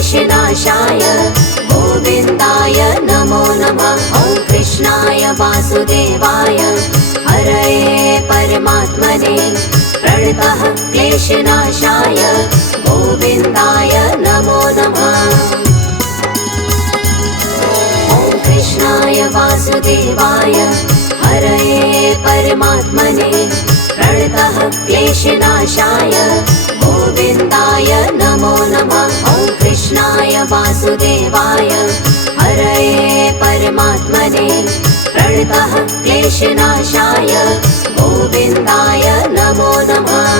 क्लेशनाशाय गोविन्दाय नमो नमः। ॐ कृष्णाय वासुदेवाय हरये परमात्मने प्रणतः क्लेशनाशाय गोविन्दाय नमो नमः। ॐ कृष्णाय वासुदेवाय हरये परमात्मने प्रणतः क्लेशनाशाय गोविन्दाय नमो नमः। ॐ कृष्णाय वासुदेवाय हरये परमात्मने प्रणतः क्लेशनाशाय गोविन्दाय नमो नमः।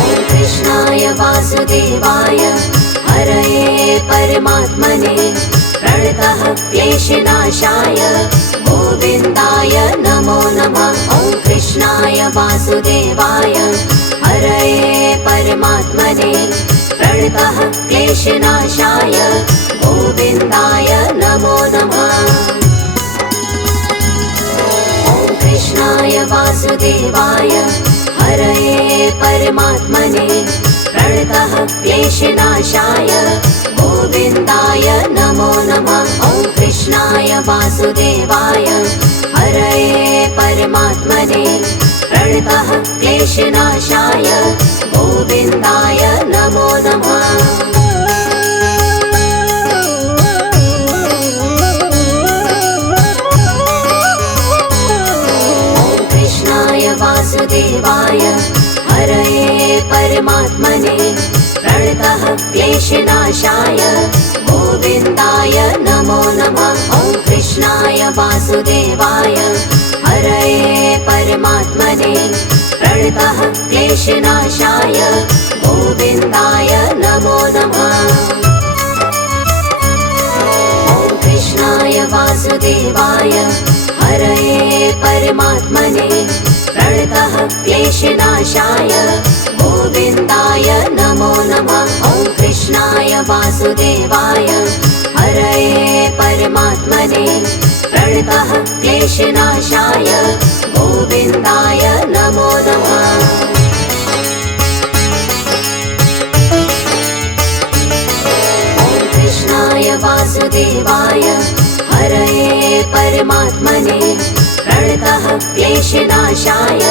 ॐ कृष्णाय वासुदेवाय हरये परमात्मने प्रणतः क्लेशनाशाय गोविन्दाय नमो नमः। ॐ कृष्णाय वासुदेवाय हरये परमात्मने प्रणतः क्लेशनाशाय गोविन्दाय नमो नमः। ॐ कृष्णाय वासुदेवाय हरये परमात्मने प्रणतः क्लेशनाशाय गोविन्दाय नमो नमः। ॐ कृष्णाय वासुदेवाय हरये परमात्मने प्रणतः क्लेशनाशाय गोविन्दाय नमो नमः। ॐ कृष्णाय वासुदेवाय हरये परमात्मने प्रणतः क्लेशनाशाय गोविन्दाय नमो नमः। ॐ कृष्णाय वासुदेवाय हरये परमात्मने प्रणतः क्लेशनाशाय गोविन्दाय नमो नमः। ॐ कृष्णाय वासुदेवाय हरये परमात्मने प्रणतः क्लेशनाशाय गोविन्दाय नमो नमः। ॐ कृष्णाय वासुदेवाय हरये परमात्मने प्रणतः क्लेशनाशाय गोविन्दाय नमो नमः। ॐ कृष्णाय वासुदेवाय हरये परमात्मने प्रणतः क्लेशनाशाय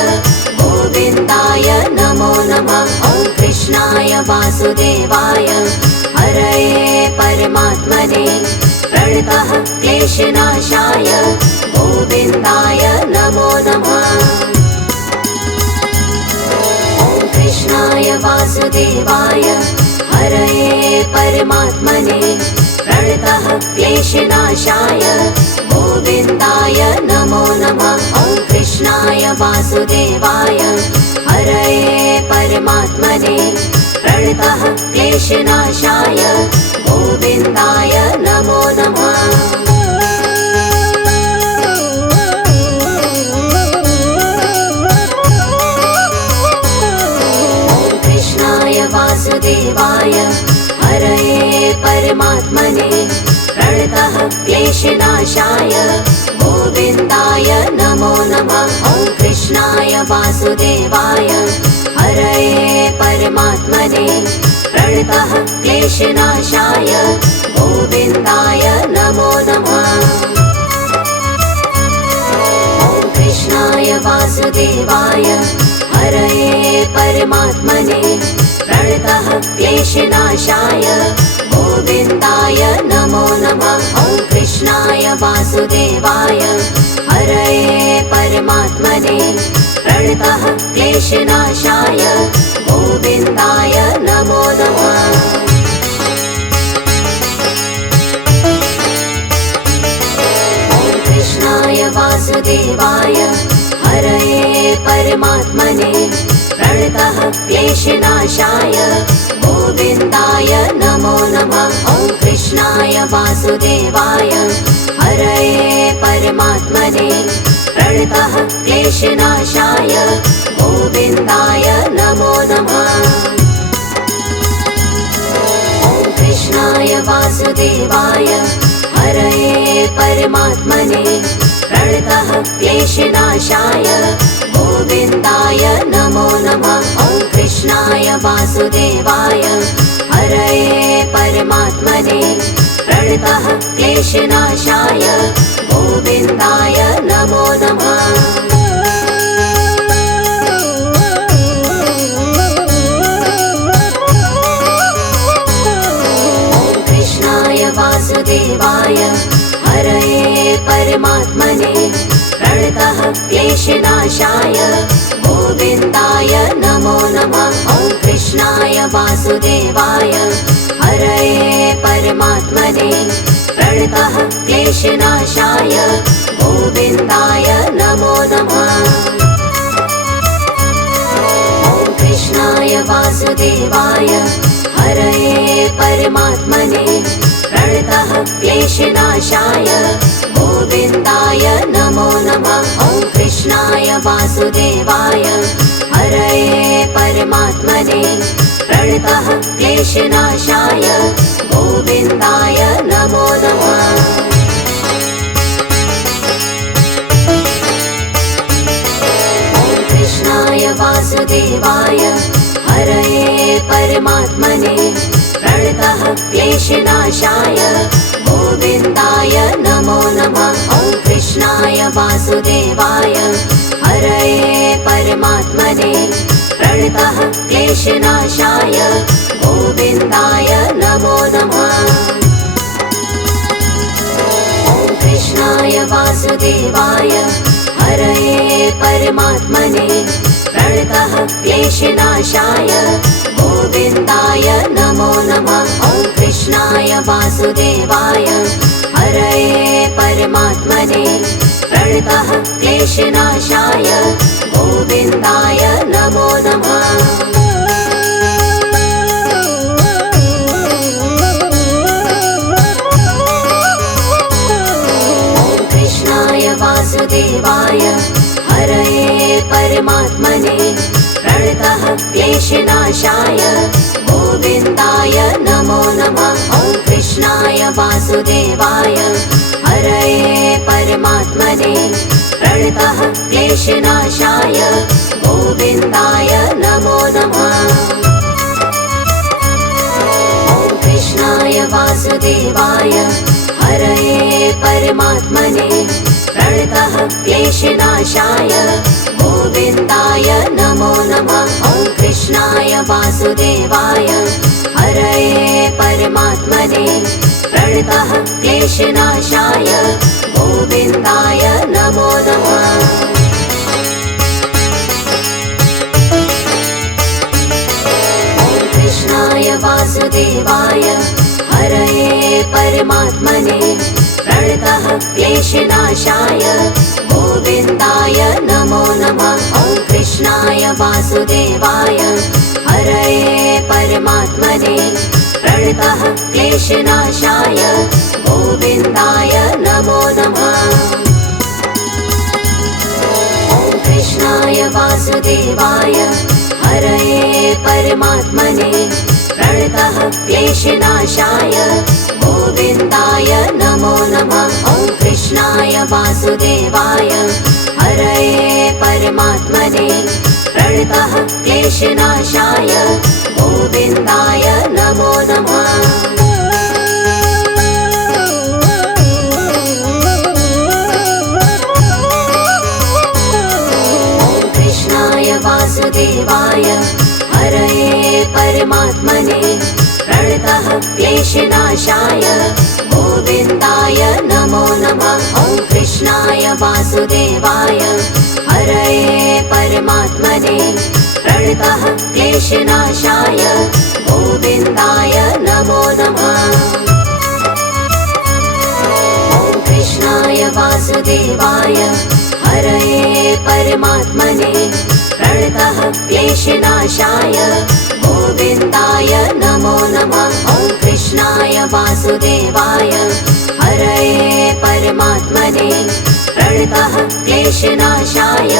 गोविन्दाय नमो नमः। ॐ कृष्णाय वासुदेवाय हरये परमात्मने प्रणतः क्लेशनाशाय गोविन्दाय नमो नमः। ॐ कृष्णाय वासुदेवाय हरये परमात्मने प्रणतः क्लेशनाशाय गोविन्दाय नमो नमः। ॐ कृष्णाय वासुदेवाय हरये परमात्मने प्रणतः क्लेशनाशाय गोविन्दाय नमो नमः। ॐ कृष्णाय वासुदेवाय हरये परमात्मने प्रणतः क्लेशनाशाय गोविन्दाय नमो नमः। ॐ कृष्णाय वासुदेवाय हरये परमात्मने प्रणतः क्लेशनाशाय गोविन्दाय नमो नमः। ॐ कृष्णाय वासुदेवाय हरये परमात्मने प्रणतः क्लेशनाशाय गोविन्दाय नमो नमः। ॐ कृष्णाय वासुदेवाय हरये परमात्मने प्रणतः क्लेशनाशाय गोविन्दाय नमो नमः। ॐ कृष्णाय वासुदेवाय हरये परमात्मने प्रणतः क्लेशनाशाय गोविन्दाय नमो नमः। ॐ कृष्णाय वासुदेवाय हरये परमात्मने प्रणतः क्लेशनाशाय गोविन्दाय नमो नमः। ॐ कृष्णाय वासुदेवाय हरये परमात्मने प्रणतः क्लेशनाशाय गोविन्दाय नमो नमः। वासुदेवाय हरये परमात्मने प्रणतः क्लेशनाशाय गोविन्दाय नमो नमः। वासुदेवाय हरये परमात्मने प्रणतः क्लेशनाशाय गोविन्दाय नमो नमः। ॐ कृष्णाय वासुदेवाय हरये परमात्मने प्रणतः क्लेशनाशाय गोविन्दाय नमो नमः। ॐ कृष्णाय वासुदेवाय हरये परमात्मने प्रणतः क्लेशनाशाय गोविन्दाय नमो नमः। ॐ कृष्णाय वासुदेवाय हरये परमात्मने प्रणतः क्लेशनाशाय गोविन्दाय नमो नमः। ॐ कृष्णाय वासुदेवाय हरये परमात्मने प्रणतः क्लेशनाशाय गोविन्दाय नमो नमः। ॐ कृष्णाय वासुदेवाय हरये परमात्मने प्रणतः क्लेशनाशाय गोविन्दाय नमो नमः। ॐ कृष्णाय वासुदेवाय हरये परमात्मने प्रणतः क्लेशनाशाय गोविन्दाय नमो नमः। ॐ कृष्णाय वासुदेवाय हरये परमात्मने प्रणतः क्लेशनाशाय गोविन्दाय नमो नमः। ॐ कृष्णाय वासुदेवाय हरये परमात्मने प्रणतः क्लेशनाशाय गोविन्दाय नमो नमः। ॐ कृष्णाय वासुदेवाय हरये परमात्मने प्रणतः क्लेशनाशाय गोविन्दाय नमो नमः। ॐ कृष्णाय वासुदेवाय हरये परमात्मने प्रणतः क्लेशनाशाय गोविन्दाय नमो नमः। ॐ कृष्णाय वासुदेवाय हरये परमात्मने प्रणतः क्लेशनाशाय गोविन्दाय नमो नमः। ॐ कृष्णाय वासुदेवाय हरये परमात्मने प्रणतः क्लेशनाशाय गोविन्दाय नमो नमः। ॐ कृष्णाय वासुदेवाय हरये परमात्मने प्रणतः क्लेशनाशाय गोविन्दाय नमो नमः। ॐ कृष्णाय वासुदेवाय हरये परमात्मने प्रणतः क्लेशनाशाय गोविन्दाय नमो नमः। ॐ कृष्णाय वासुदेवाय हरये परमात्मने प्रणतः क्लेशनाशाय गोविन्दाय नमो नमः। ॐ कृष्णाय वासुदेवाय हरये परमात्मने प्रणतः क्लेशनाशाय गोविन्दाय नमो नमः। ॐ कृष्णाय वासुदेवाय हरये परमात्मने प्रणतः क्लेशनाशाय गोविन्दाय नमो नमः। ॐ कृष्णाय वासुदेवाय हरये परमात्मने प्रणतः क्लेशनाशाय गोविन्दाय नमो नमः। ॐ कृष्णाय वासुदेवाय हरये परमात्मने प्रणतः क्लेशनाशाय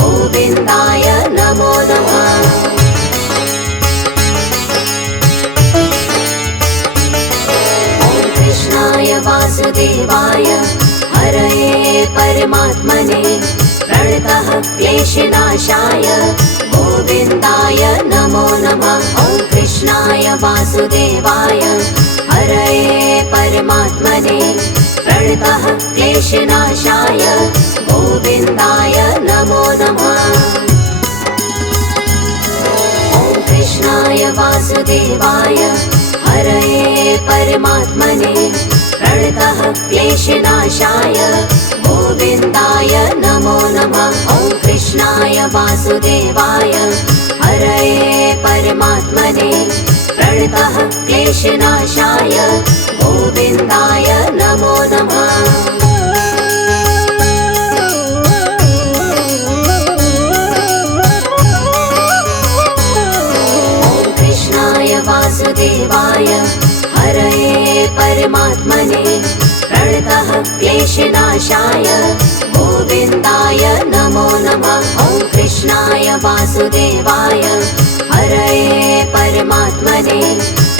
गोविन्दाय नमो नमः। ॐ कृष्णाय वासुदेवाय हरये परमात्मने प्रणतः क्लेशनाशाय गोविन्दाय नमो नमः। ॐ वासुदेवाय हरये परमात्मने प्रणतः क्लेशनाशाय गोविन्दाय नमो नमः। ॐ कृष्णाय वासुदेवाय हरये परमात्मने प्रणतः क्लेशनाशाय गोविन्दाय नमो नमः। ॐ कृष्णाय वासुदेवाय हरये परमात्मने प्रणतः क्लेशनाशाय गोविन्दाय नमो नमः। ॐ कृष्णाय वासुदेवाय हरये परमात्मने प्रणतः क्लेशनाशाय गोविन्दाय नमो नमः। ॐ कृष्णाय वासुदेवाय हरये परमात्मने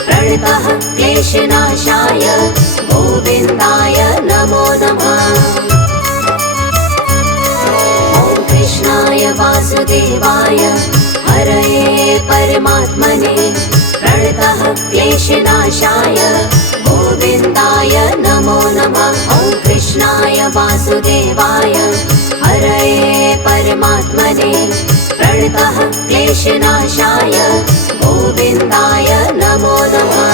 प्रणतः क्लेशनाशाय गोविन्दाय नमो नमः। ॐ कृष्णाय वासुदेवाय हरये परमात्मने प्रणतः क्लेशनाशाय गोविन्दाय नमो नमः। ॐ कृष्णाय वासुदेवाय हरये परमात्मने प्रणतः क्लेशनाशाय गोविन्दाय नमो नमः।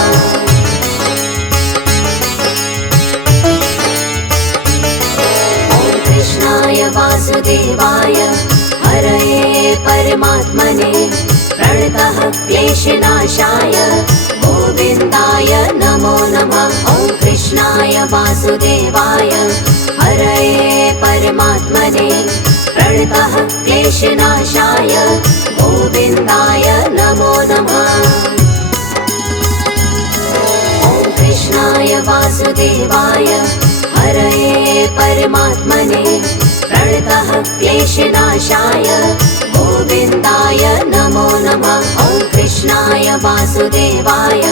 ॐ कृष्णाय वासुदेवाय हरये परमात्मने प्रणतः क्लेशनाशाय गोविन्दाय नमो नमः। ॐ कृष्णाय वासुदेवाय हरये परमात्मने प्रणतः क्लेशनाशाय गोविन्दाय नमो नमः। ॐ कृष्णाय वासुदेवाय हरये परमात्मने प्रणतः क्लेशनाशाय गोविन्दाय नमो नमः। ॐ कृष्णाय वासुदेवाय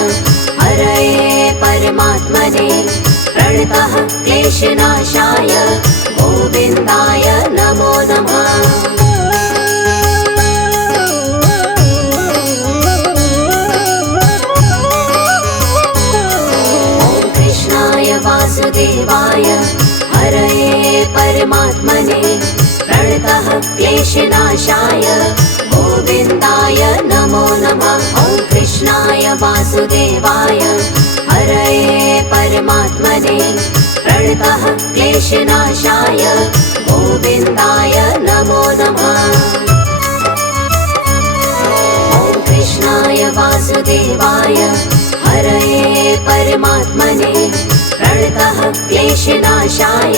हरये परमात्मने प्रणतः क्लेशनाशाय गोविन्दाय नमो नमः। ॐ कृष्णाय वासुदेवाय हरये परमात्मने प्रणतः क्लेशनाशाय गोविन्दाय नमो नमः। ॐ कृष्णाय वासुदेवाय हरये परमात्मने प्रणतः क्लेशनाशाय गोविन्दाय नमो नमः। ॐ कृष्णाय वासुदेवाय हरये परमात्मने प्रणतः क्लेशनाशाय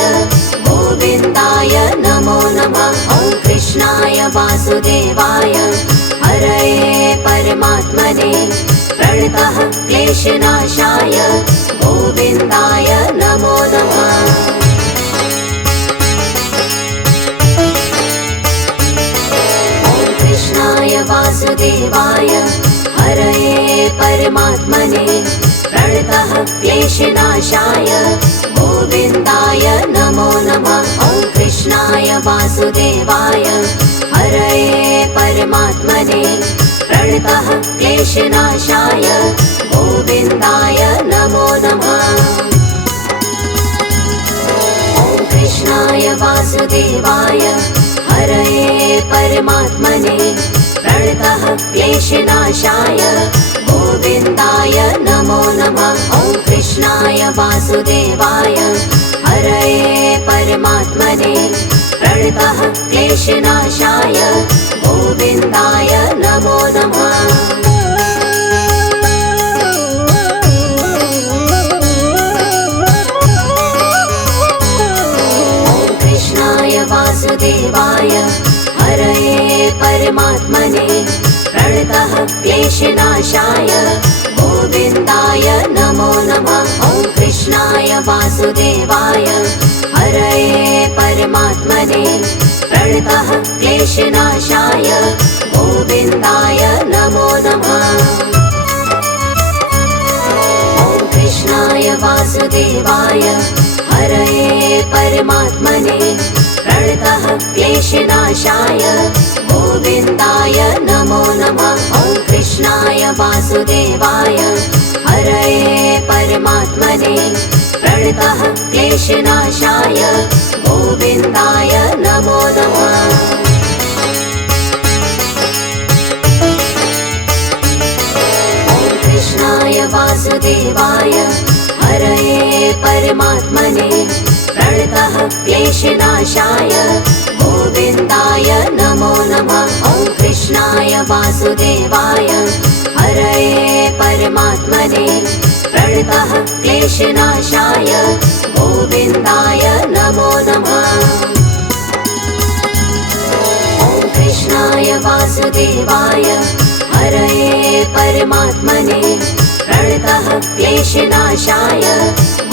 गोविन्दाय नमो नमः। ॐ कृष्णाय वासुदेवाय हरये परमात्मने प्रणतः क्लेशनाशाय गोविन्दाय नमो नमः। ॐ कृष्णाय वासुदेवाय हरये परमात्मने प्रणतः क्लेशनाशाय गोविन्दाय नमो नमः। ॐ कृष्णाय वासुदेवाय हरये परमात्मने प्रणतः क्लेशनाशाय गोविन्दाय नमो नमः। ॐ कृष्णाय वासुदेवाय हरये परमात्मने प्रणतः क्लेशनाशाय गोविन्दाय नमो नमः। ॐ कृष्णाय वासुदेवाय हरये परमात्मने प्रणतः क्लेशनाशाय गोविन्दाय नमो नमः। ॐ कृष्णाय वासुदेवाय हरये परमात्मने प्रणतः क्लेशनाशाय गोविन्दाय नमो नमः। ॐ कृष्णाय वासुदेवाय हरये परमात्मने प्रणतः क्लेशनाशाय गोविन्दाय नमो नमः। ॐ कृष्णाय वासुदेवाय हरये परमात्मने प्रणतः क्लेशनाशाय गोविन्दाय नमो नमः। ॐ कृष्णाय वासुदेवाय हरये परमात्मने प्रणतः क्लेशनाशाय गोविन्दाय नमो नमः। कृष्णाय वासुदेवाय हरये परमात्मने प्रणतः क्लेशनाशाय गोविन्दाय नमो नमः। ॐ कृष्णाय वासुदेवाय हरये परमात्मने प्रणतः क्लेशनाशाय गोविन्दाय नमो नमः। ॐ कृष्णाय वासुदेवाय हरये परमात्मने प्रणतः क्लेशनाशाय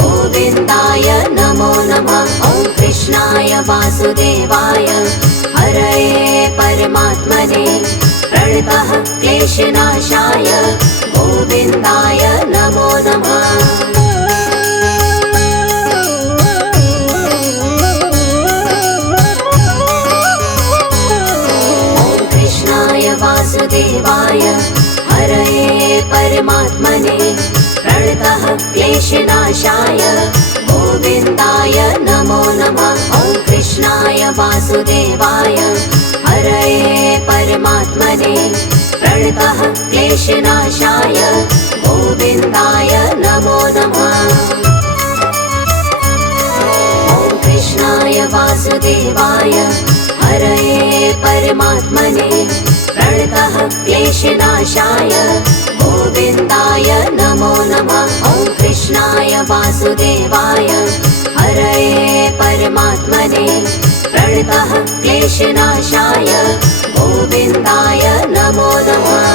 गोविन्दाय नमो नमः। ॐ कृष्णाय वासुदेवाय हरये परमात्मने प्रणतः क्लेशनाशाय गोविन्दाय नमो नमः। वासुदेवाय हरये परमात्मने प्रणतः क्लेशनाशाय गोविन्दाय नमो नमः। ॐ कृष्णाय वासुदेवाय हरये परमात्मने प्रणतः क्लेशनाशाय गोविन्दाय नमो नमः। ॐ कृष्णाय वासुदेवाय हरये परमात्मने प्रणतः क्लेशनाशाय गोविन्दाय नमो नमः। ॐ कृष्णाय वासुदेवाय हरये परमात्मने प्रणतः क्लेशनाशाय गोविन्दाय नमो नमः।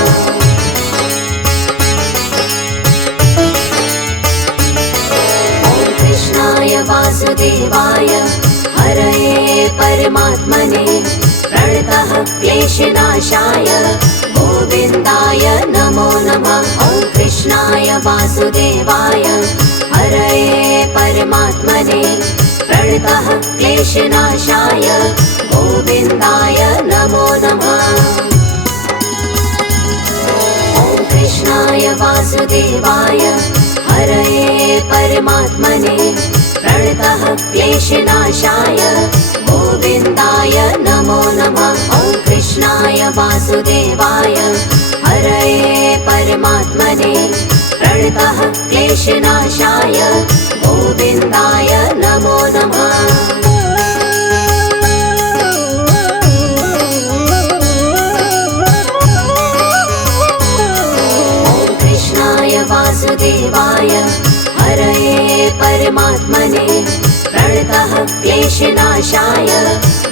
ॐ कृष्णाय वासुदेवाय हरये परमात्मने प्रणतः क्लेशनाशाय गोविन्दाय नमो नमः। ॐ कृष्णाय वासुदेवाय हरये परमात्मने प्रणतः क्लेशनाशाय गोविन्दाय नमो नमः। ॐ कृष्णाय वासुदेवाय हरये परमात्मने प्रणतः क्लेशनाशाय गोविन्दाय नमो नमः। ॐ कृष्णाय वासुदेवाय हरये परमात्मने प्रणतः क्लेशनाशाय गोविन्दाय नमो नमः। ॐ कृष्णाय वासुदेवाय हरये परमात्मने प्रणतः क्लेशनाशाय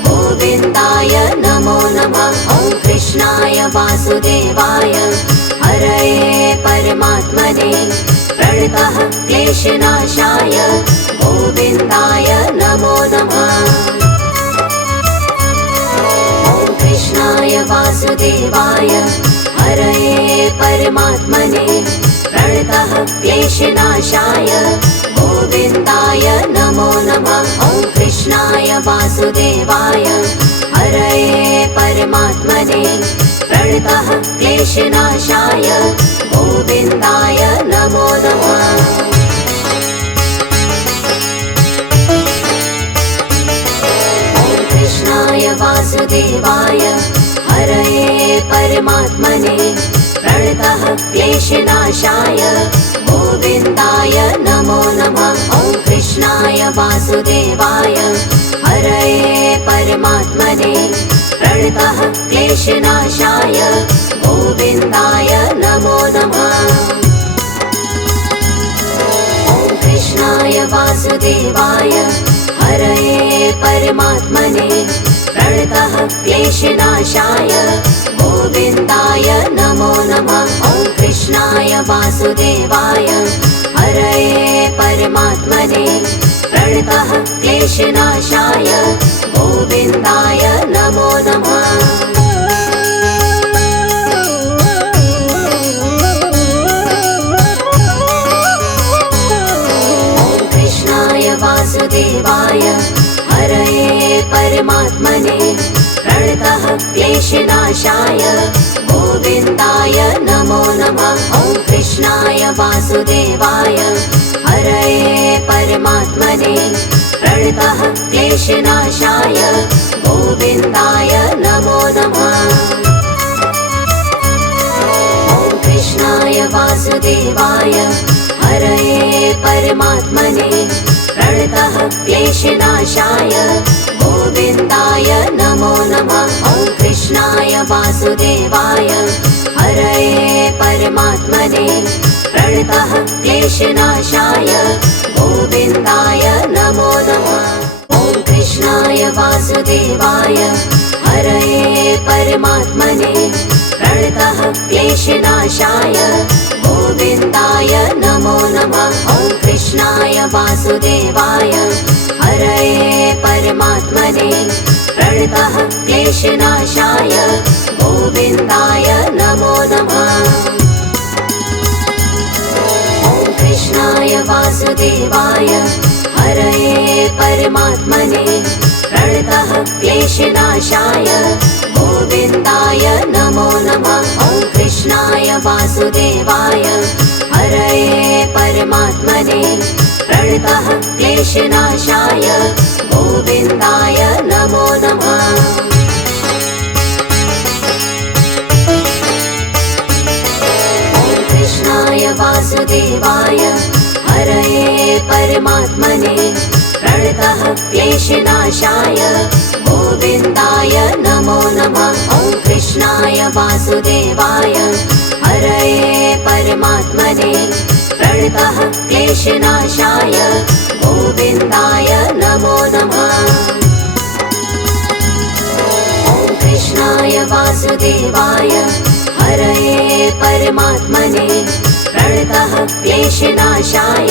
गोविन्दाय नमो नमः। ॐ कृष्णाय वासुदेवाय हरये परमात्मने प्रणतः क्लेशनाशाय गोविन्दाय नमो नमः। ॐ कृष्णाय वासुदेवाय हरये परमात्मने प्रणतः क्लेशनाशाय गोविन्दाय नमो नमः। ॐ कृष्णाय वासुदेवाय हरये परमात्मने प्रणतः क्लेशनाशाय गोविन्दाय नमो नमः। ॐ कृष्णाय वासुदेवाय हरये परमात्मने प्रणतः क्लेशनाशाय गोविन्दाय नमो नमः। ॐ कृष्णाय वासुदेवाय हरये परमात्मने प्रणतः क्लेशनाशाय गोविन्दाय नमो नमः। ॐ कृष्णाय वासुदेवाय हरये परमात्मने प्रणतः क्लेशनाशाय गोविन्दाय नमो नमः। ॐ कृष्णाय वासुदेवाय हरये परमात्मने प्रणतः क्लेशनाशाय गोविन्दाय नमो नमः। ॐ कृष्णाय वासुदेवाय हरये परमात्मने प्रणतः क्लेशनाशाय गोविन्दाय नमो नमः। कृष्णाय वासुदेवाय हरये परमात्मने प्रणतः क्लेशनाशाय गोविन्दाय नमो नमः। ॐ कृष्णाय वासुदेवाय हरये परमात्मने प्रणतः क्लेशनाशाय गोविन्दाय नमो नमः। ॐ कृष्णाय वासुदेवाय हरये परमात्मने प्रणतः क्लेशनाशाय गोविन्दाय नमो नमः। ॐ कृष्णाय वासुदेवाय हरये परमात्मने प्रणतः क्लेशनाशाय गोविन्दाय नमो नमः। ॐ कृष्णाय वासुदेवाय हरये परमात्मने प्रणतः क्लेशनाशाय गोविन्दाय नमो नमः। ॐ कृष्णाय वासुदेवाय हरये परमात्मने प्रणतः क्लेशनाशाय गोविन्दाय नमो नमः। ॐ कृष्णाय वासुदेवाय हरये परमात्मने प्रणतः क्लेशनाशाय गोविन्दाय नमो नमः। ॐ कृष्णाय वासुदेवाय हरये परमात्मने प्रणतः क्लेशनाशाय गोविन्दाय नमो नमः। ॐ कृष्णाय वासुदेवाय हरये परमात्मने प्रणतः क्लेशनाशाय गोविन्दाय नमो नमः। ॐ कृष्णाय वासुदेवाय हरये परमात्मने प्रणतः क्लेशनाशाय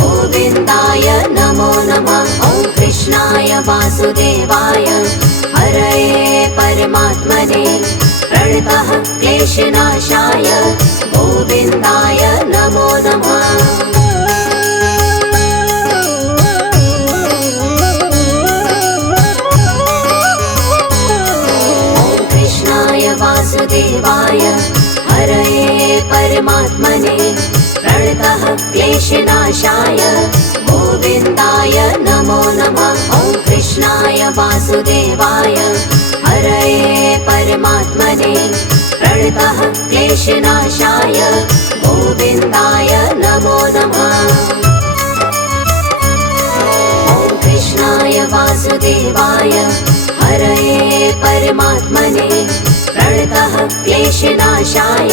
गोविन्दाय नमो नमः। ॐ कृष्णाय वासुदेवाय हरये परमात्मने प्रणतः क्लेशनाशाय गोविन्दाय नमो नमः। ॐ कृष्णाय वासुदेवाय हरये परमात्मने प्रणतः क्लेशनाशाय गोविन्दाय नमो नमः। ॐ कृष्णाय वासुदेवाय हरये परमात्मने प्रणतः क्लेशनाशाय गोविन्दाय नमो नमः। ॐ कृष्णाय वासुदेवाय हरये परमात्मने प्रणतः क्लेशनाशाय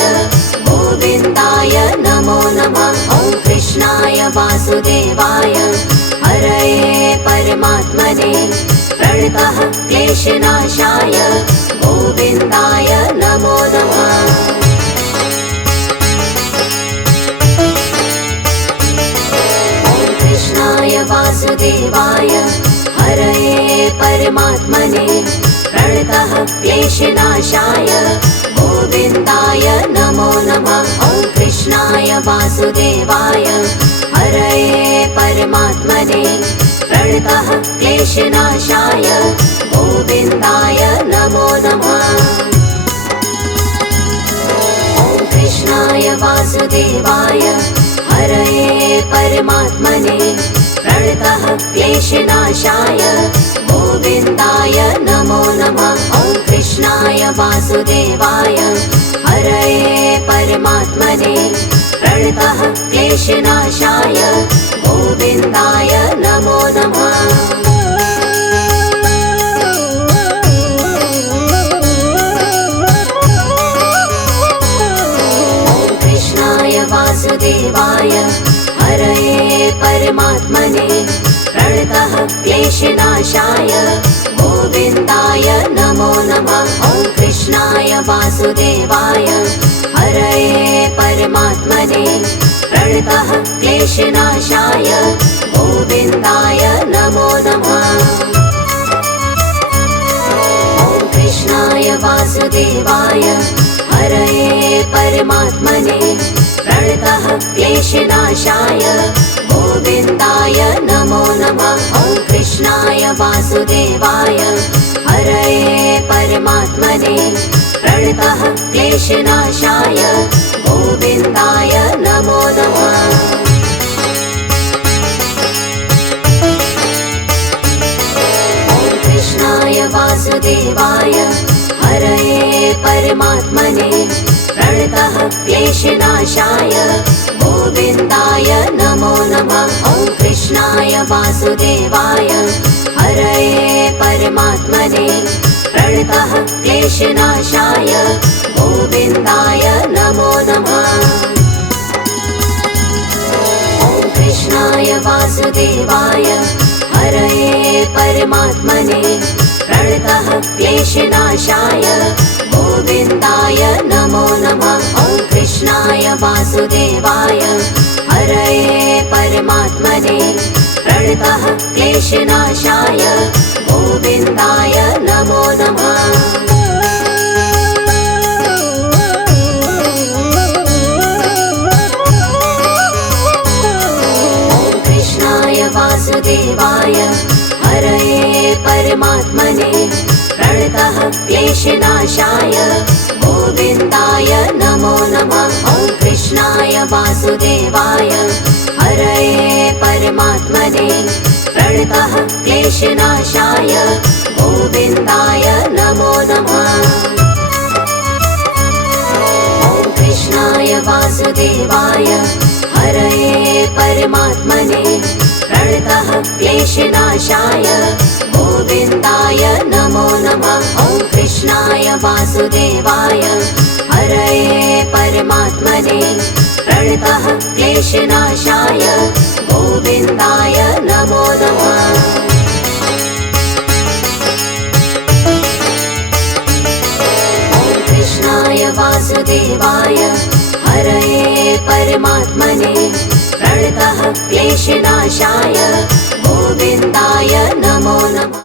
गोविन्दाय नमो नमः। ॐ कृष्णाय वासुदेवाय हरये परमात्मने प्रणतः क्लेशनाशाय गोविन्दाय नमो नमः। ॐ कृष्णाय वासुदेवाय हरये परमात्मने प्रणतः क्लेशनाशाय गोविन्दाय नमो नमः। ॐ कृष्णाय वासुदेवाय हरये परमात्मने प्रणतः क्लेशनाशाय गोविन्दाय नमो नमः। ॐ कृष्णाय वासुदेवाय हरये परमात्मने प्रणतः क्लेशनाशाय गोविन्दाय नमो नमः। ॐ कृष्णाय वासुदेवाय हरये परमात्मने प्रणतः क्लेशनाशाय गोविन्दाय नमो नमः। ॐ कृष्णाय वासुदेवाय हरये परमात्मने प्रणतः क्लेशनाशाय गोविन्दाय नमो नमः। ॐ कृष्णाय वासुदेवाय हरये परमात्मने प्रणतः क्लेशनाशाय गोविन्दाय नमो नमः। ॐ कृष्णाय वासुदेवाय हरये परमात्मने प्रणतः क्लेशनाशाय गोविन्दाय नमो नमः। ॐ कृष्णाय वासुदेवाय हरये परमात्मने प्रणतः क्लेशनाशाय गोविन्दाय वासुदेवाय हरये परमात्मने प्रणतः क्लेशनाशाय गोविन्दाय नमो नमः। ॐ कृष्णाय वासुदेवाय हरये परमात्मने प्रणतः क्लेशनाशाय गोविन्दाय नमो नमः। ॐ कृष्णाय वासुदेवाय हरये परमात्मने प्रणतः क्लेशनाशाय गोविन्दाय नमो नमः। ॐ कृष्णाय वासुदेवाय हरये परमात्मने प्रणतः क्लेशनाशाय गोविन्दाय नमो नमः। वासुदेवाय हरये परमात्मने प्रणतः क्लेशनाशाय गोविन्दाय नमो नमः। ॐ कृष्णाय वासुदेवाय हरये परमात्मने प्रणतः क्लेशनाशाय गोविन्दाय नमो नमः। ॐ कृष्णाय वासुदेवाय हरये परमात्मने प्रणतः क्लेशनाशाय गोविन्दाय नमो नमः। ॐ कृष्णाय वासुदेवाय हरये परमात्मने प्रणतः क्लेशनाशाय गोविन्दाय नमो नमः। ॐ कृष्णाय वासुदेवाय हरये परमात्मने प्रणतः क्लेशनाशाय गोविन्दाय नमो नमः।